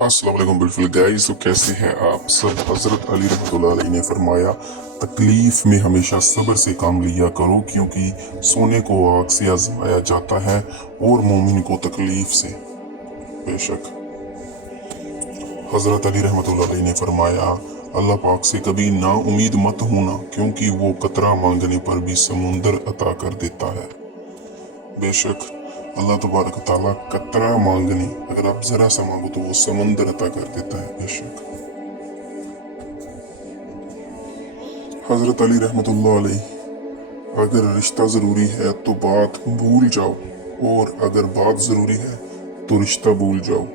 अस्सलाम वालेकुम बिल्कुल गाइस, तो कैसे हैं आप सब। हज़रत अली रहमतुल्लाह अलैह ने फरमाया, तकलीफ में हमेशा सब्र से काम लिया करो, क्योंकि सोने को आग से आजमाया जाता है और मोमिन को तकलीफ से। बेशक हज़रत अली रहमतुल्लाह अलैह ने फरमाया, अल्लाह पाक से कभी ना उम्मीद मत होना, क्योंकि वो कतरा मांगने पर भी समुंदर अता कर देता है। बेशक अल्लाह तबारक ताला कतरा मांगने, अगर आप जरा सा मांगो तो वो समंदर अता कर देता है। बेशक हजरत अली रहमतुल्लाह अलैह, अगर रिश्ता जरूरी है तो बात भूल जाओ, और अगर बात जरूरी है तो रिश्ता भूल जाओ।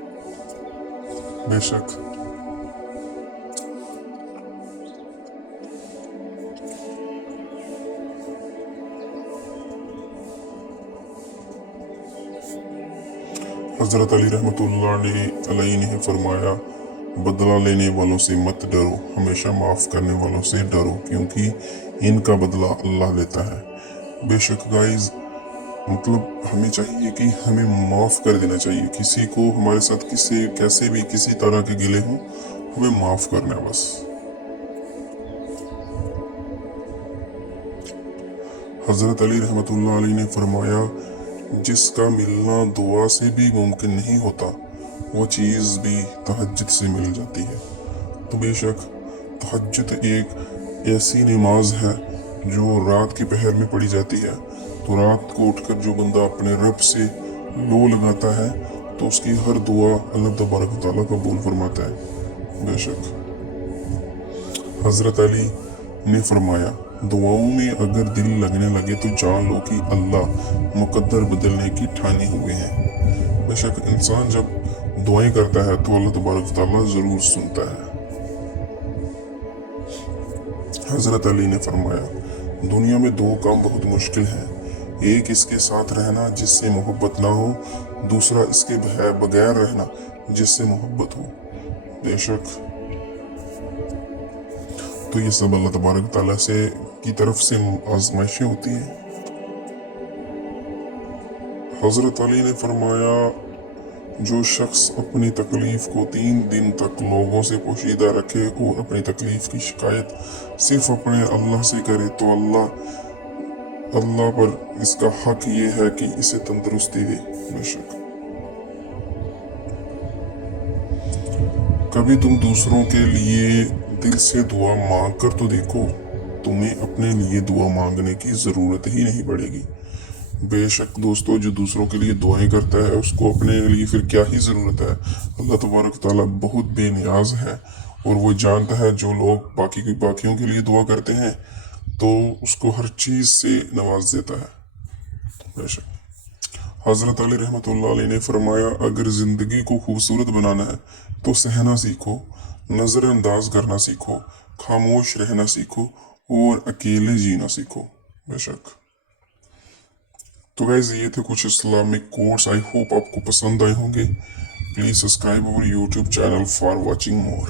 बेशक हजरत अली रहमतुल्लाह अलैह ने फरमाया, बदला लेने वालों से मत डरो, हमेशा माफ़ करने वालों से डरो, क्योंकि इनका बदला अल्लाह लेता है। बेशक गाइज, मतलब हमें चाहिए कि हमें माफ़ कर देना चाहिए। किसी को हमारे साथ कैसे भी किसी तरह के गिले हों, हमें माफ़ करना है बस। हजरत अली रहमतुल्लाह अलैह ने फरमाया, जिसका मिलना दुआ से भी मुमकिन नहीं होता, वो चीज़ भी तहज्जुद से मिल जाती है। तो बेशक तहज्जुद एक ऐसी नमाज है जो रात के पहर में पढ़ी जाती है। तो रात को उठकर जो बंदा अपने रब से लो लगाता है, तो उसकी हर दुआ अल्लाह तबारक तआला कबूल फरमाता है। बेशक हजरत अली ने फरमाया, दुआओं में अगर दिल लगने लगे तो जान लो कि अल्लाह मुकद्दर बदलने की ठाने हुए हैं। बेशक इंसान जब दुआएं करता है तो अल्लाह तबारक तआला जरूर सुनता है। हजरत अली ने फरमाया, दुनिया में दो काम बहुत मुश्किल हैं। एक इसके साथ रहना जिससे मोहब्बत ना हो, दूसरा इसके बगैर रहना जिससे मोहब्बत हो। बेशक तो ये सब अल्लाह तबारक ताला से की तरफ से आजमाइशें होती हैं। हजरत अली ने फरमाया, जो शख्स अपनी तकलीफ को 3 दिन तक लोगों से पोशीदा रखे और अपनी तकलीफ की शिकायत सिर्फ अपने अल्लाह से करे, तो अल्लाह पर इसका हक ये है कि इसे तंदुरुस्ती दे। बेशक कभी तुम दूसरों के लिए दिल से दुआ मांग कर तो देखो, तुम्हें अपने लिए दुआ मांगने की जरूरत ही नहीं पड़ेगी। बेशक दोस्तों, जो दूसरों के लिए दुआएं करता है उसको अपने लिए फिर क्या ही जरूरत है। अल्लाह तबारक ताला बहुत बेनियाज है, और वो जानता है जो लोग बाकियों के लिए दुआ करते हैं तो उसको हर चीज से नवाज देता है। बेशक हजरत अली रहमतुल्लाह अलैह ने फरमाया, अगर जिंदगी को खूबसूरत बनाना है तो सहना सीखो, नजरअंदाज करना सीखो, खामोश रहना सीखो और अकेले जीना सीखो। बेशक तो गाइस, ये थे कुछ इस्लामिक कोट्स। आई होप आपको पसंद आए होंगे। Please subscribe our YouTube channel for watching more.